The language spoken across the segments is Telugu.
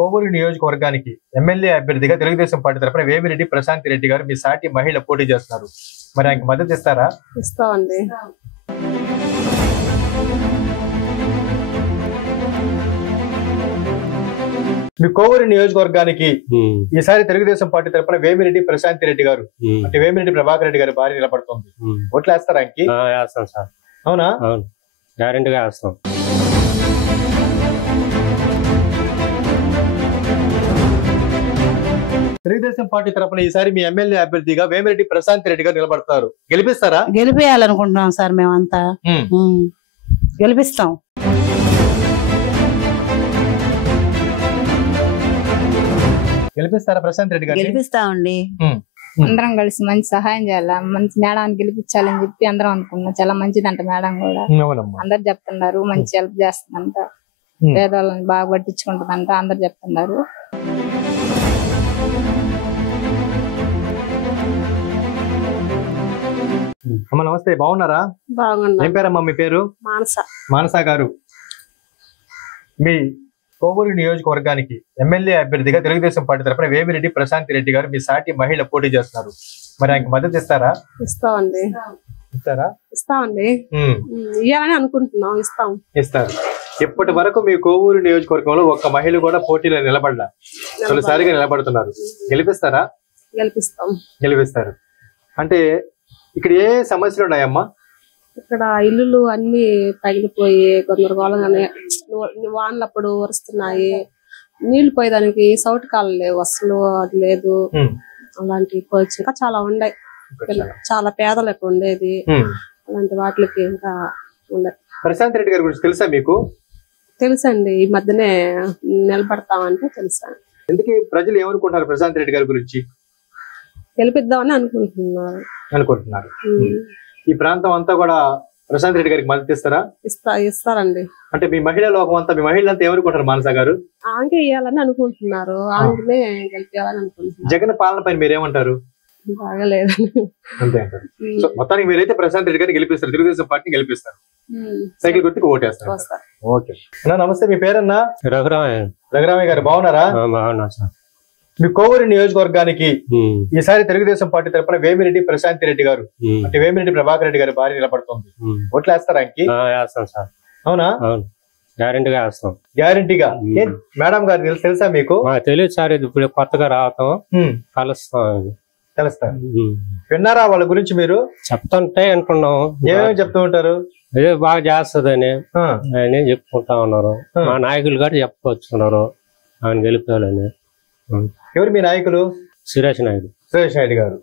కోవూరు నియోజకవర్గానికి ఎమ్మెల్యే అభ్యర్థిగా తెలుగుదేశం పార్టీ తరఫున వేమిరెడ్డి ప్రశాంతి రెడ్డి గారు మీ సాటి మహిళ పోటీ చేస్తున్నారు. మరి ఆయనకి మద్దతు ఇస్తారా? ఇస్తామండి. మీ కోవూరు నియోజకవర్గానికి ఈసారి తెలుగుదేశం పార్టీ తరఫున వేమిరెడ్డి ప్రశాంతి రెడ్డి గారు అంటే వేమిరెడ్డి ప్రభాకర్ రెడ్డి గారి భార్య నిలబడుతుంది. ఓట్లు వేస్తారా ఆయనకి? వేస్తాం సార్. అవునా? గ్యారెంటీగా వేస్తాం. తెలుగుదేశం పార్టీ తరఫున ఈసారి మీ ఎమ్మెల్యే అభ్యర్థిగా వేమిరెడ్డి ప్రశాంతి రెడ్డి గారు నిలబడతారు. గెలిపిస్తారా? గెలిపేయాలనుకుంటున్నాం సార్, మేమంతా గెలిపిస్తాం. గెలిపిస్తారా ప్రశాంత్ రెడ్డి గారు? గెలిపిస్తామండి. అందరం కలిసి మంచి సహాయం చేయాలా, మంచి మేడాన్ని గెలిపించాలని చెప్పి అందరం అనుకున్నాం. చాలా మంచిదంట మేడం కూడా, అందరు చెప్తున్నారు. మంచి హెల్ప్ చేస్తుందంట, పేదవాళ్ళని బాగా పట్టించుకుంటుందంట, అందరు చెప్తున్నారు. అమ్మ నమస్తే, బాగున్నారా? బాగున్నా. ఏం పేరమ్మా మీ పేరు? మానస గారు. మీ కోవూరు నియోజకవర్గానికి ఎమ్మెల్యే అభ్యర్థిగా తెలుగుదేశం పార్టీ తరఫున వేమిరెడ్డి ప్రశాంతి రెడ్డి గారు మీ సాటి మహిళ పోటీ చేస్తున్నారు. మరి ఆయనకి మద్దతు ఇస్తారా? ఇస్తామండి. ఇస్తారా? ఇస్తామండి. ఇవ్వాలని అనుకుంటున్నాం. ఇస్తారు. ఇప్పటి వరకు మీ కోవూరు నియోజకవర్గంలో ఒక్క మహిళ కూడా పోటీలో నిలబడలా, తొలిసారిగా నిలబడుతున్నారు. గెలిపిస్తారా? గెలిపిస్తారు. అంటే ఇక్కడ ఏ సమస్యలు ఉన్నాయమ్మా? ఇక్కడ ఇల్లులు అన్ని పగిలిపోయి గందరగోళంగానే, వానలప్పుడు వరుస్తున్నాయి. నీళ్లు పోయేదానికి సౌటి కాలు లేవు, అసలు అది లేదు. అలాంటి ఇంకా చాలా ఉన్నాయి. చాలా పేదలు ఎక్కువ ఉండేది. అలాంటి వాటికి ఇంకా ఉండే. ప్రశాంత్ రెడ్డి గారి గురించి తెలుసా మీకు? తెలుసండి, ఈ మధ్యనే నిలబడతామంటే తెలుసా. ఎందుకు ప్రజలు ఏమనుకుంటున్నారు ప్రశాంత్ రెడ్డి గారి గురించి? గెలిపిద్దామని అనుకుంటున్నారు. ఈ ప్రాంతం అంతా కూడా ప్రశాంత్ రెడ్డి గారికి మద్దతు ఇస్తారా? ఇస్తారండి. అంటే మీ మహిళా లోకం అంతా, మీ మహిళలంతా ఏమనుకుంటారు మానస గారు? ఆంకే ఇవ్వాలని అనుకుంటున్నారు, ఆంకనే గెలిపించాలని అనుకుంటున్నారు. జగన్ పాలన పైన మీరేమంటారు? బాగలేదు అంతే అంటారు. సో మొత్తానికి మీరైతే ప్రశాంత్ రెడ్డి గారిని గెలిపిస్తారు, తెలుగుదేశం పార్టీని గెలిపిస్తారు, సైకిల్ గుర్తుకు ఓటేస్తారు. ఓకే అన్నా, నమస్తే. మీ పేరన్నా? రఘురామయ్య గారు. బాగున్నారా? మీ కోవూరు నియోజకవర్గానికి ఈసారి తెలుగుదేశం పార్టీ తరఫున వేమిరెడ్డి ప్రశాంతి రెడ్డి గారు అంటే వేమిరెడ్డి ప్రభాకర్ రెడ్డి గారి భార్య నిలబడుతుంది. ఓట్లు వేస్తారా ఆయనకి? అవునా? గ్యారెంటీగా వేస్తాం. గ్యారెంటీగా. మేడం గారు తెలుసా మీకు? తెలియదు సార్, ఇప్పుడు కొత్తగా రావటం. కలుస్తారు. విన్నారా వాళ్ళ గురించి మీరు? చెప్తుంటే అనుకున్నాం. ఏమేమి చెప్తూ ఉంటారు? అదే బాగా చేస్తుందని ఆయన చెప్పుకుంటా ఉన్నారు. మా నాయకులు గారు చెప్పుకొచ్చున్నారు ఆయన గెలిపాలని. ఎవరు మీ నాయకులు? సురేష్ నాయుడు గారు.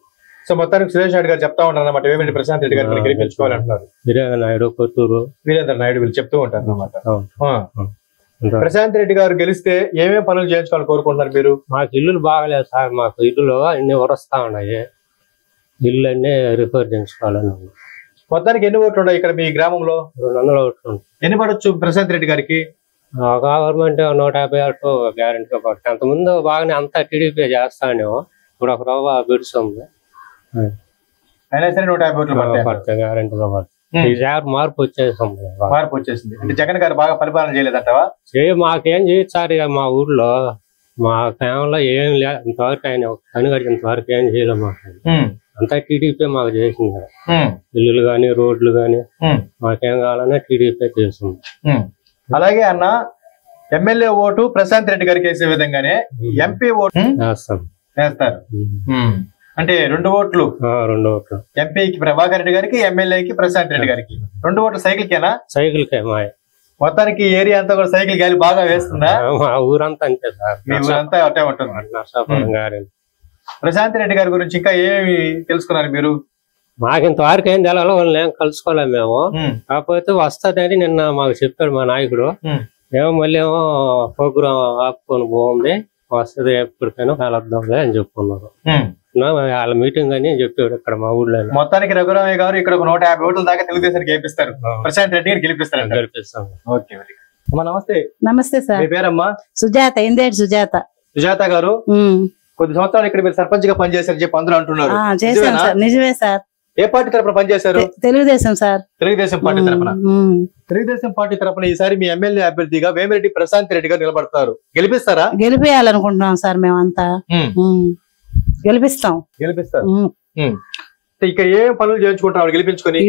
సో మొత్తానికి సురేష్ నాయుడు గారు చెప్తా ఉంటారు అన్నమాట, వేమిరెడ్డి ప్రశాంత్ రెడ్డి గారిని గెలిపించుకోవాలంటున్నారు. వీరేంద్ర నాయుడు, కొత్తూరు వీరేంద్ర నాయుడు వీళ్ళు చెప్తూ ఉంటారు అన్నమాట. ప్రశాంత్ రెడ్డి గారు గెలిస్తే ఏమేమి పనులు చేయించుకోవాలని కోరుకుంటున్నారు మీరు? మాకు ఇల్లులు బాగలేదు సార్, మాకు ఇల్లులో అన్ని వరస్తా ఉన్నాయి, ఇల్లు అన్ని రిపేర్ చేయించుకోవాలని. మొత్తానికి ఎన్ని ఓట్లు ఉన్నాయి ఇక్కడ మీ గ్రామంలో? 200 ఓట్లు. ఎన్ని పడవచ్చు ప్రశాంత్ రెడ్డి గారికి? గవర్నమెంట్ 150 ఓట్లు గ్యారెంటీగా పడుతుంది. అంతకుముందు బాగానే అంతా టీడీపీ చేస్తాను, ఇప్పుడు ఒక రవ్వ బిడుస్తుంది. అయినా సరే 150 ఓట్లు పడతాయి, గ్యారెంటీగా పడుతుంది. మార్పు వచ్చేసింది. అంటే జగన్ గారు బాగా పరిపాలన చేయలేదంటావా? మాకేం చేయొచ్చు సార్, మా ఊర్లో మా గ్రామంలో ఏం లేదు ఇంతవరకు. ఆయన పని కడిగినంతవరకు ఏం చేయలేదు మాకు. అంతా టీడీపీ మాకు చేసింది. ఇల్లులు గాని రోడ్లు గాని మాకేం కావాలన్నా టీడీపీ చేస్తుంది. అలాగే అన్న, ఎమ్మెల్యే ఓటు ప్రశాంత్ రెడ్డి గారికి వేసే విధంగానే ఎంపీ ఓటు వేస్తారు. అంటే 2 ఓట్లు. ఎంపీకి ప్రభాకర్ రెడ్డి గారికి, ఎమ్మెల్యేకి ప్రశాంత్ రెడ్డి గారికి. 2 ఓట్లు సైకిల్కేనా? సైకిల్కే. మొత్తానికి ఏరియా అంతా కూడా సైకిల్ గాలి బాగా వేస్తుందా? మా ఊరంతా అంతే సార్, మీ ఊరంతా అట్టే ఉంటుంది. ప్రశాంత్ రెడ్డి గారి గురించి ఇంకా ఏమి తెలుసుకున్నారు మీరు? మాకు ఇంతవరకు ఏం తెలాలో వాళ్ళని ఏం కలుసుకోలేము మేము. కాకపోతే వస్తుందని నిన్న మాకు చెప్పాడు మా నాయకుడు. ఏమో మళ్ళీ ఏమో ప్రోగ్రాం ఆపుకొని బాగుంది, వస్తుంది ఎప్పటికైనా కలుద్దాంలే అని చెప్పుకున్నారు. వాళ్ళ మీటింగ్ అని చెప్పాడు ఇక్కడ మా ఊళ్ళో. మొత్తానికి రఘురామయ్య గారు ఇక్కడ 150 ఓట్ల దాకా తెలుగుదేశానికి గెలిపిస్తారు, ప్రశాంత్ రెడ్డి గారు గెలిపిస్తారు. నమస్తే. నమస్తే సార్. మీ పేరమ్మా? సుజాత. ఇందేటి సుజాత. సుజాత గారు, కొద్ది సంవత్సరాలు ఇక్కడ మీరు సర్పంచ్ గా పనిచేశారు చెప్పి అందరూ అంటున్నారు. నిజమే సార్. ఏ పార్టీ తరపున పనిచేశారు? తెలుగుదేశం సార్. తెలుగుదేశం పార్టీ తరపున. తెలుగుదేశం పార్టీ తరపున ఈసారి మీ ఎమ్మెల్యే అభ్యర్థిగా వేమిరెడ్డి ప్రశాంత్ రెడ్డి గారు నిలబడతారు. గెలిపిస్తారా? గెలిపేయాలనుకుంటున్నాం సార్ మేమంతా. గెలిపిస్తారు. ఇక ఏం పనులు చేయించుకుంటారు గెలిపించుకొని?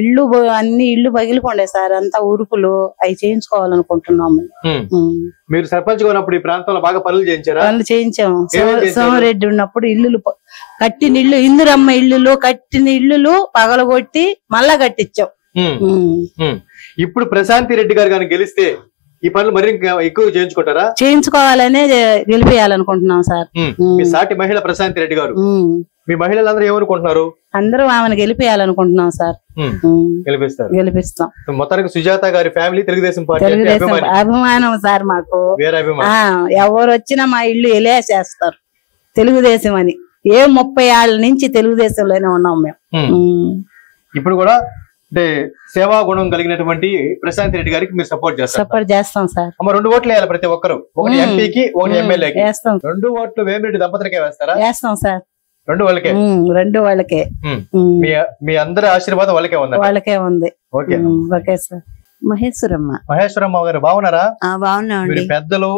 అన్ని ఇల్లు పగిలిపోండే సార్, అంతా ఉరుపులు అవి చేయించుకోవాలనుకుంటున్నాము. మీరు సర్పంచ్ గా ఉన్నప్పుడు ఈ ప్రాంతంలో బాగా పనులు చేయించారా? పనులు చేయించాము. సోమరెడ్డి ఉన్నప్పుడు ఇల్లులు కట్టిన ఇల్లు, ఇందిరమ్మ ఇల్లులు కట్టిన ఇల్లులు పగలగొట్టి మళ్ళా కట్టించాం. ఇప్పుడు ప్రశాంతి రెడ్డి గారు కానీ గెలిస్తే ఈ పనులు మరి ఎక్కువ చేయించుకుంటారా? చేయించుకోవాలనే గెలిపేయాలనుకుంటున్నాం సార్. మీ సాటి మహిళ ప్రశాంతి రెడ్డి గారు, మీ మహిళలందరూ ఏమనుకుంటున్నారు? అందరూ ఆమెను గెలిపేయాలనుకుంటున్నాం సార్. గెలిపిస్తాం. మొత్తానికి సుజాత గారి ఫ్యామిలీ తెలుగుదేశం పార్టీ అభిమానం సార్ మాకు. వేరే అభిమానం. ఎవరు వచ్చినా మా ఇల్లు ఎలేసేస్తారు తెలుగుదేశం అని. 30 ఏళ్ల నుంచి తెలుగుదేశంలోనే ఉన్నాం మేము. ఇప్పుడు కూడా అంటే సేవా గుణం కలిగినటువంటి ప్రశాంత్ రెడ్డి గారికి మీరు సపోర్ట్ చేస్తాం సార్. 2 ఓట్లు వేయాలి ప్రతి ఒక్కరు, ఒకటి ఎంపీకి ఒకటి ఎమ్మెల్యేకి. 2 ఓట్లు వేమిరెడ్డి దంపతులకే వేస్తారా? వేస్తాం సార్. 2 వాళ్ళకే. 2 వాళ్ళకే. మీ అందరి ఆశీర్వాదం వాళ్ళకే ఉంది. వాళ్ళకే ఉంది. Okay sir. మహేశ్వరమ్మ గారు బాగున్నారా? బాగున్నామండి. మీరు పెద్దలు,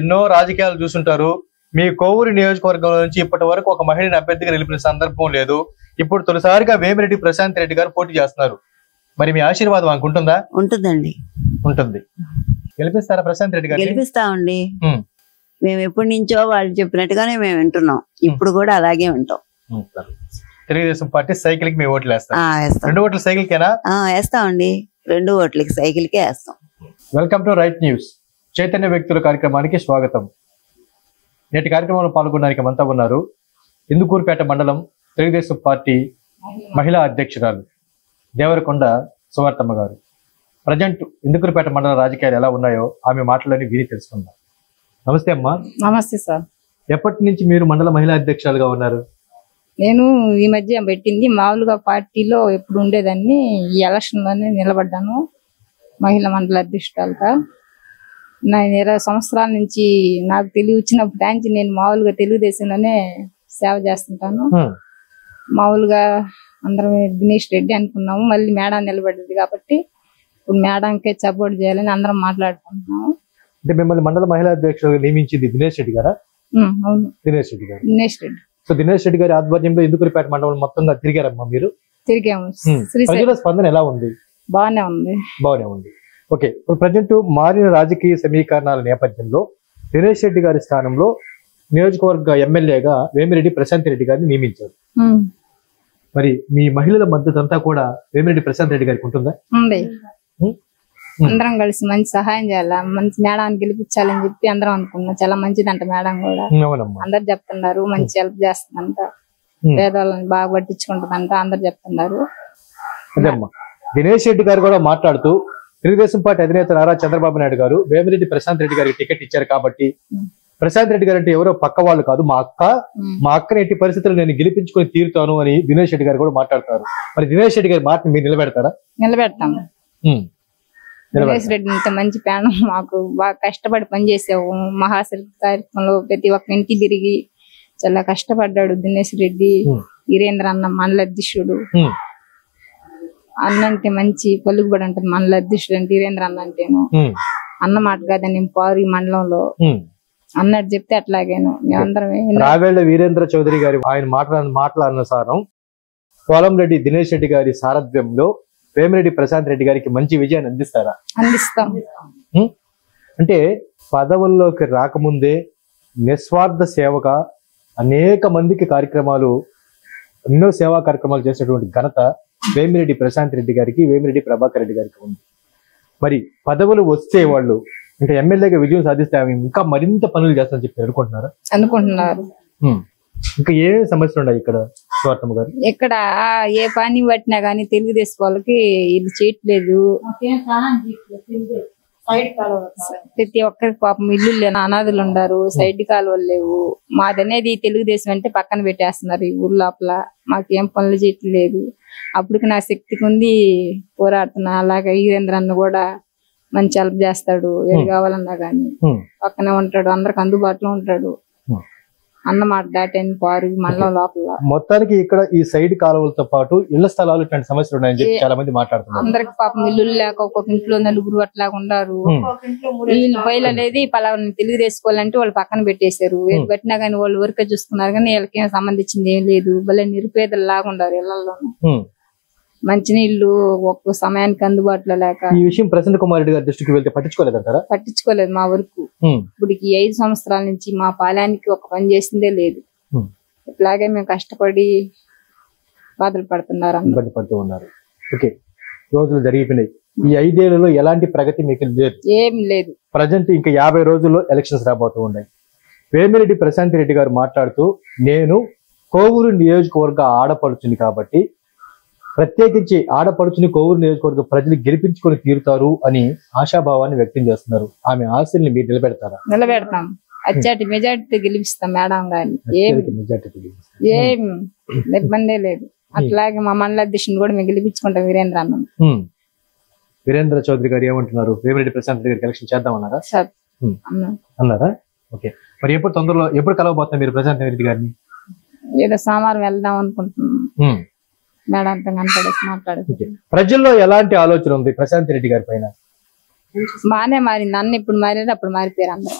ఎన్నో రాజకీయాలు చూసుంటారు. మీ కోవూరు నియోజకవర్గం నుంచి ఇప్పటి వరకు ఒక మహిళని అభ్యర్థిగా నిలిపిన సందర్భం లేదు. ఇప్పుడు తొలిసారిగా వేమిరెడ్డి ప్రశాంత్ రెడ్డి గారు పోటీ చేస్తున్నారు. మరి మీ ఆశీర్వాదం అనుకుంటుందా? ఉంటుందండి. ఉంటుంది. గెలిపిస్తారా ప్రశాంత్ రెడ్డి గారు? గెలిపిస్తామండి. మేము ఎప్పటి నుంచో వాళ్ళు చెప్పినట్టుగానే మేము వింటున్నాం. ఇప్పుడు కూడా అలాగే వింటాం. తెలుగుదేశం పార్టీ సైకిల్ కి మీ ఓట్లు వేస్తాం. 2 ఓట్లు సైకిల్ కేనా? వేస్తామండి. 2 ఓట్లకి సైకిల్ కే వేస్తాం. Welcome to right news. Chaitanya వ్యక్తుల కార్యక్రమానికి స్వాగతం. నేటి కార్యక్రమంలో పాల్గొనడానికి మనతో ఉన్నారు ఇందుకూరుపేట మండలం తెలుగుదేశం పార్టీ మహిళా అధ్యక్షురాలు దేవరకొండ సువర్తమ్మ గారు. ప్రజెంట్ ఇందుకూరుపేట మండల రాజకీయాలు ఎలా ఉన్నాయో ఆమె మాటలని విని తెలుసుకుందాం. నమస్తే అమ్మా. నమస్తే సార్. ఎప్పటి నుంచి మీరు మండల మహిళా అధ్యక్షురాలుగా ఉన్నారు? నేను ఈ మధ్య పెట్టింది. మామూలుగా పార్టీలో ఎప్పుడు ఉండేదాన్ని. ఈ ఎలక్షన్ లోనే నిలబడ్డాను మహిళా మండల అధ్యక్షురాలుగా. నేను 20 సంవత్సరాల నుంచి నాకు తెలియచ్చినప్పుడు నుంచి నేను మామూలుగా తెలుగుదేశంలోనే సేవ చేస్తుంటాను. మామూలుగా అందరం దినేష్ రెడ్డి అనుకున్నాము. మళ్ళీ మేడం నిలబడింది కాబట్టి ఇప్పుడు మేడంకే సపోర్ట్ చేయాలని అందరం మాట్లాడుకుంటున్నాము. అంటే మిమ్మల్ని మండల మహిళా అధ్యక్షులుగా నియమించింది దినేష్ రెడ్డి గారా? అవును, దినేష్ రెడ్డి గారు. దినేష్ రెడ్డి. సో దినేష్ రెడ్డి గారి ఆధ్వర్యంలో ఇందుకూరుపేట మండలం మొత్తంగా తిరిగారమ్మా మీరు? తిరిగాము. ప్రజల స్పందన ఎలా ఉంది? బాగానే ఉంది. ఓకే. ఇప్పుడు ప్రజెంట్ మారిన రాజకీయ సమీకరణాల నేపథ్యంలో దినేష్ రెడ్డి గారి స్థానంలో నియోజకవర్గ ఎమ్మెల్యేగా వేమిరెడ్డి ప్రశాంత్ రెడ్డి గారిని నియమించారు. మరి మీ మహిళల మద్దతు అంతా కూడా వేమిరెడ్డి ప్రశాంత్ రెడ్డి గారికి ఉంటుందా? అందరం కలిసి మంచి సహాయం చేయాలి, మంచి మేడాన్ని గెలిపించాలని చెప్పి అందరం అనుకున్నాం. చాలా మంచిదంట మేడం కూడా. అందరు చెప్తున్నారు మంచి హెల్ప్ చేస్తుందంట, పేదవాళ్ళని బాగా పట్టించుకుంటుందంట అందరు చెప్తున్నారు. అదేమ్మా. దినేష్ రెడ్డి గారు కూడా మాట్లాడుతూ తెలుగుదేశం పార్టీ అధినేత నారా చంద్రబాబు నాయుడు గారు వేమిరెడ్డి ప్రశాంత్ రెడ్డి గారికి టికెట్ ఇచ్చారు కాబట్టి ప్రశాంత్ రెడ్డి గారు అంటే ఎవరో పక్క వాళ్ళు కాదు, మా అక్కని ఎట్టి పరిస్థితుల్లో నేను గెలిపించుకొని తీరుతాను అని దినేష్ రెడ్డి గారు కూడా మాట్లాడతారు. మరి దినేష్ రెడ్డి గారి మాటను మీరు నిలబెడతారా? నిలబెడతాం. దినేష్ రెడ్డి ఇంత మంచి ప్యానం, మాకు బాగా కష్టపడి పనిచేసావు. మహాశక్తి కార్యక్రమంలో ప్రతి ఒక్క ఇంటి తిరిగి చాలా కష్టపడ్డాడు దినేష్ రెడ్డి. వీరేంద్ర అన్న మండల అధ్యక్షుడు. అన్నంటే మంచి పలుకుబడి ఉంటుంది మండల అధ్యక్షుడు అంటే వీరేంద్ర అన్న అంటేను. అన్న మాట కాదని పారు ఈ మండలంలో అన్నట్టు చెప్తే అట్లాగేను మేమందరం. రావేళ్ల వీరేంద్ర చౌదరి గారి ఆయన మాటల అనుసారం పోలంరెడ్డి దినేష్ రెడ్డి గారి సారథ్యంలో వేమిరెడ్డి ప్రశాంత్ రెడ్డి గారికి మంచి విజయాన్ని అందిస్తారా? అందిస్తాం. అంటే పదవుల్లోకి రాకముందే నిస్వార్థ సేవగా అనేక మందికి కార్యక్రమాలు, ఎన్నో సేవా కార్యక్రమాలు చేసినటువంటి ఘనత వేమిరెడ్డి ప్రశాంత్ రెడ్డి గారికి, వేమిరెడ్డి ప్రభాకర్ రెడ్డి గారికి ఉంది. మరి పదవులు వస్తే వాళ్ళు అంటే ఎమ్మెల్యేగా విజయం సాధిస్తే ఆమె ఇంకా మరింత పనులు చేస్తారని చెప్పి అనుకుంటున్నారు. ఇంకా ఏ సమస్యలు ఉన్నాయి ఇక్కడ స్వార్థమ్మ గారు? ఇక్కడ ఏ పని పట్టినా గానీ తెలుగుదేశం వాళ్ళకి ఇది చేయట్లేదు. ప్రతి ఒక్కరికి పాపం ఇల్లు లేని అనాథులు ఉన్నారు, సైడ్ కాలువలు లేవు. మాదనేది తెలుగుదేశం అంటే పక్కన పెట్టేస్తున్నారు ఈ ఊరు లోపల. మాకు ఏం పనులు చేయట్లేదు. అప్పటికి నా శక్తికి ఉంది పోరాడుతున్నా. అలాగే వీరేంద్ర అన్న కూడా మంచి హెల్ప్ చేస్తాడు. ఏది కావాలన్నా గానీ పక్కనే ఉంటాడు, అందరికి అందుబాటులో ఉంటాడు. అన్నమాట దాటని పారు మండలం లోపల. మొత్తానికి ఇక్కడ ఈ సైడ్ కాలువలతో పాటు ఇళ్ల స్థలాలు ఇట్లాంటి సమస్యలు ఉన్నాయని చెప్పి చాలా మంది మాట్లాడుతున్నారు. అందరికి పాపం ఇల్లు లేక ఒక్కొక్క ఇంట్లో నలుగురు అట్లా ఉన్నారు. వీళ్ళు బయలు అనేది పలానా తెలుగు తీసుకోవాలంటే వాళ్ళు పక్కన పెట్టేశారు. ఏది పెట్టినా కానీ వాళ్ళు ఊరికే చూసుకున్నారు కానీ వీళ్ళకి ఏం సంబంధించింది ఏం లేదు. భలే నిరుపేదలు లాగా ఉన్నారు ఇళ్లలో. మంచినీళ్లు ఒక్క సమయానికి అందుబాటులో లేక. ఈ విషయం ప్రసన్న కుమార్ రెడ్డి గారి దృష్టికి వెళ్తే పట్టించుకోలేదంటారా? పట్టించుకోలేదు మా వరకు. ఇప్పటికి 5 సంవత్సరాల నుంచి మా పాలానికి ఒక పని చేసిందే లేదు. ఇట్లాగే మేము కష్టపడి బాధలు పడుతున్నారు, ఇబ్బంది పడుతూ ఉన్నారు. ఓకే, రోజులు జరిగిపోయినాయి. ఈ 5 ఏళ్లలో ఎలాంటి ప్రగతి మీకు లేదు? ఏం లేదు. ప్రజెంట్ ఇంకా 50 రోజుల్లో ఎలక్షన్స్ రాబోతూ ఉన్నాయి. వేమిరెడ్డి ప్రశాంత్ రెడ్డి గారు మాట్లాడుతూ, నేను కోవూరు నియోజకవర్గ ఆడపడుచుని కాబట్టి ప్రత్యేకించి ఆడపడుచుని కోవూరు నియోజకవర్గ ప్రజలు గెలిపించుకొని తీరుతారు అని ఆశాభావాన్ని వ్యక్తం చేస్తున్నారు. ఆమె ఆశల్ని మీరు నిలబెడతారా? నిలబెడతాం. అచ్చాటి మెజార్టీతో గెలిపిస్తాం మేడం గారిని. ఏం ఇబ్బందే లేదు. అట్లాగే మా మండల అధ్యక్షుని కూడా మేము గెలిపించుకుంటాం వీరేంద్ర అన్న. వీరేంద్ర చౌదరి గారు ఏమంటున్నారు? వేమిరెడ్డి ప్రశాంత్ రెడ్డి గారికి ఎలక్షన్ చేద్దామన్నారా? అన్నారా? ఓకే, మరి ఎప్పుడు కలవబోతున్నారు మీరు ప్రశాంత్ రెడ్డి గారిని? ఏదో సోమవారం వెళ్దాం అనుకుంటున్నాం. మేడంతో కనపడేసి మాట్లాడేసి. ప్రజల్లో ఎలాంటి ఆలోచన ఉంది ప్రశాంత్ రెడ్డి గారి పైన? బానే మారింది. అన్న ఇప్పుడు మారేది అప్పుడు మారిపోయారు అందరూ.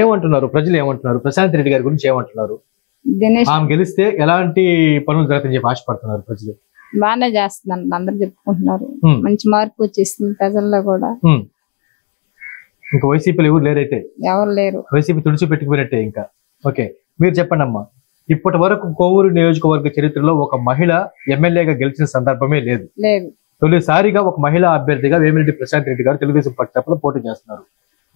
ఏమంటున్నారు ప్రజలు? ఏమంటున్నారు ప్రశాంత్ రెడ్డి గారి గురించి? ఏమంటున్నారు? ఆమె గెలిస్తే ఎలాంటి పనులు జరుగుతాయని చెప్పి ఆశపడుతున్నారు ప్రజలు? బానే చేస్తుందంట అందరు చెప్పుకుంటున్నారు. మంచి మార్పు వచ్చేసింది ప్రజల్లో కూడా. ఇంకా వైసీపీలో ఎవరు లేరైతే? ఎవరు లేరు. వైసీపీ తుడిచిపెట్టుకుపోయినట్టే ఇంకా. ఓకే, మీరు చెప్పండి అమ్మా. ఇప్పటి వరకు కోవూరు నియోజకవర్గ చరిత్రలో ఒక మహిళ ఎమ్మెల్యేగా గెలిచిన సందర్భమే లేదు. తొలిసారిగా ఒక మహిళా అభ్యర్థిగా వేమిరెడ్డి ప్రశాంత్ రెడ్డి గారు తెలుగుదేశం పార్టీ తరఫున పోటీ చేస్తున్నారు.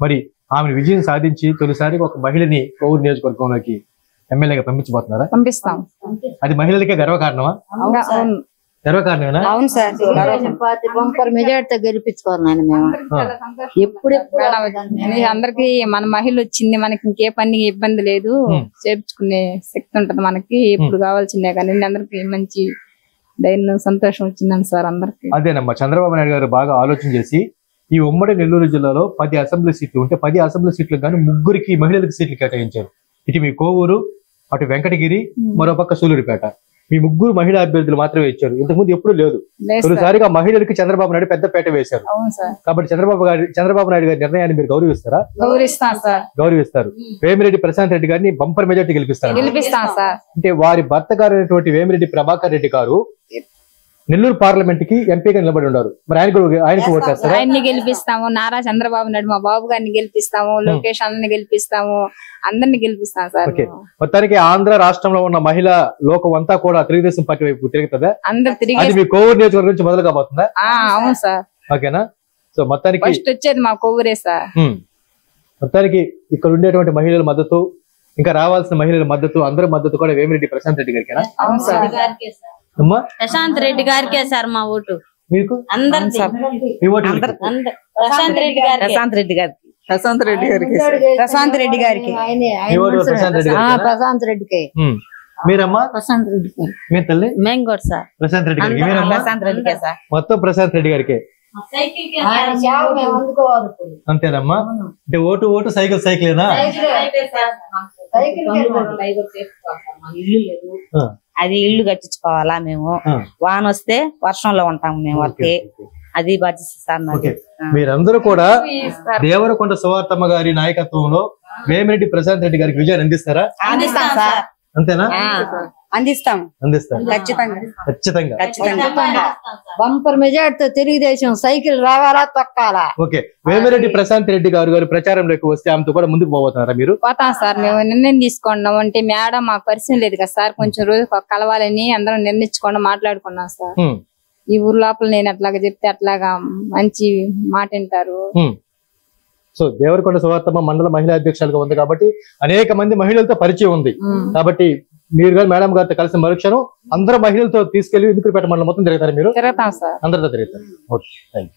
మరి ఆమె విజయం సాధించి తొలిసారిగా ఒక మహిళని కోవూరు నియోజకవర్గంలోకి ఎమ్మెల్యేగా పంపించబోతున్నారా? పంపిస్తాం. అది మహిళలకే గర్వకారణమా? గర్వకారణమేనా? అవును సార్. బంపర్ మెజార్టీతో గెలిపించుకోవాలని మేము ఎప్పుడెప్పుడు అందరికి మన మహిళ వచ్చింది, మనకి ఇంకే పని ఇబ్బంది లేదు, చేర్చుకునే శక్తి ఉంటది మనకి. ఎప్పుడు కావాల్సిందే కానీ అందరికి మంచి ధైర్యం సంతోషం వచ్చిందని సార్ అందరికి. అదేనమ్మా, చంద్రబాబు నాయుడు గారు బాగా ఆలోచన చేసి ఈ ఉమ్మడి నెల్లూరు జిల్లాలో 10 అసెంబ్లీ సీట్లు ఉంటే 10 అసెంబ్లీ సీట్లు కానీ 3 మహిళలకు సీట్లు కేటాయించారు. ఇటు మీ కోవూరు, అటు వెంకటగిరి, మరోపక్క సూలూరుపేట. మీ 3 మహిళా అభ్యర్థులు మాత్రమే ఇచ్చారు. ఇంతకుముందు ఎప్పుడు లేదు. తొలిసారిగా మహిళలకి చంద్రబాబు నాయుడు పెద్ద పేట వేశారు. కాబట్టి చంద్రబాబు నాయుడు గారి నిర్ణయాన్ని మీరు గౌరవిస్తారా? గౌరవిస్తారు. వేమిరెడ్డి ప్రశాంత్ రెడ్డి గారిని బంపర్ మెజార్టీ గెలిపిస్తారు. అంటే వారి భర్త గారు అయినటువంటి వేమిరెడ్డి ప్రభాకర్ రెడ్డి గారు నెల్లూరు పార్లమెంట్ కి ఎంపీగా నిలబడి ఉన్నారు. మరి ఆయనకు ఓటేస్తారా? ఆయన్ని గెలిపిస్తాము. నారా చంద్రబాబు నాయుడు మా బాబు గారిని గెలిపిస్తాము. లోకేష్ అన్నని గెలిపిస్తాము. అందరిని గెలిపిస్తాం సార్. మొత్తానికి ఆంధ్ర రాష్ట్రంలో ఉన్న మహిళా లోకం అంతా కూడా తెలుగుదేశం పార్టీ వైపు తిరుగుతుందా? అందరు తిరిగి. అది మీ కోవూరు నియోజకవర్గం నుంచి మొదలు కాబోతుందా? అవును సార్. ఓకేనా? సో మొత్తానికి ఫస్ట్ వచ్చేది మా కోవూరే సార్. మొత్తానికి ఇక్కడ ఉండేటువంటి మహిళల మద్దతు, ఇంకా రావాల్సిన మహిళల మద్దతు, అందరి మద్దతు కూడా వేమిరెడ్డి ప్రశాంత్ రెడ్డి గారికేనా? అవును సార్. ప్రశాంత్ రెడ్డి గారికే సార్ మా ఓటు. మీకు ప్రశాంత్ రెడ్డి గారికి. ప్రశాంత్ రెడ్డి గారికి. ప్రశాంత్ రెడ్డి గారికి. ప్రశాంత్ రెడ్డికి. మీరమ్మా? ప్రశాంత్ రెడ్డి గారు. మీ తల్లి? మేము కూడా సార్ ప్రశాంత్ రెడ్డి గారికి. ప్రశాంత్ రెడ్డికే సార్. మొత్తం ప్రశాంత్ రెడ్డి గారికి అంతేనమ్మా? అంటే ఓటు సైకిలేనా? అది ఇల్లు కట్టించుకోవాలా మేము. వాన వస్తే వర్షంలో ఉంటాము మేము. వరకే అది బాధ్యత సార్. మీరందరూ కూడా దేవరకొండ సువార్తమ్మ గారి నాయకత్వంలో వేమిరెడ్డి ప్రశాంత్ రెడ్డి గారికి విజయాన్ని అందిస్తారా? అందిస్తాం సార్. అంతేనా? అందిస్తాం. ఖచ్చితంగా. బంపర్ మెజార్టీతో తెలుగుదేశం సైకిల్ రావాలా, తొక్కాలా. ఓకే, వేమిరెడ్డి ప్రశాంత్ రెడ్డి గారు ప్రచారంలోకి వస్తే ఆమెతో కూడా ముందుకు పోతున్నారా మీరు? పోతాం సార్. మేము నిర్ణయం తీసుకున్నాం. అంటే మేడం మాకు పరిచయం లేదు కదా సార్. కొంచెం రోజు కలవాలని అందరం నిర్ణయించుకోండి మాట్లాడుకున్నాం సార్. ఈ ఊరు లోపల నేను అట్లాగా చెప్తే అట్లాగా మంచి మాట వింటారు. సో దేవరకొండ సువార్తమ్మ మండల మహిళా అధ్యక్షులుగా ఉంది కాబట్టి అనేక మంది మహిళలతో పరిచయం ఉంది. కాబట్టి మీరు గారు మేడం గారితో కలిసి మరుక్షణం అందరూ మహిళలతో తీసుకెళ్లి ఇందుకుపేట మండలం మొత్తం తిరుగుతారు మీరు? తిరుగుతాం సార్. అందరితో తిరుగుతారు. Okay, thank you.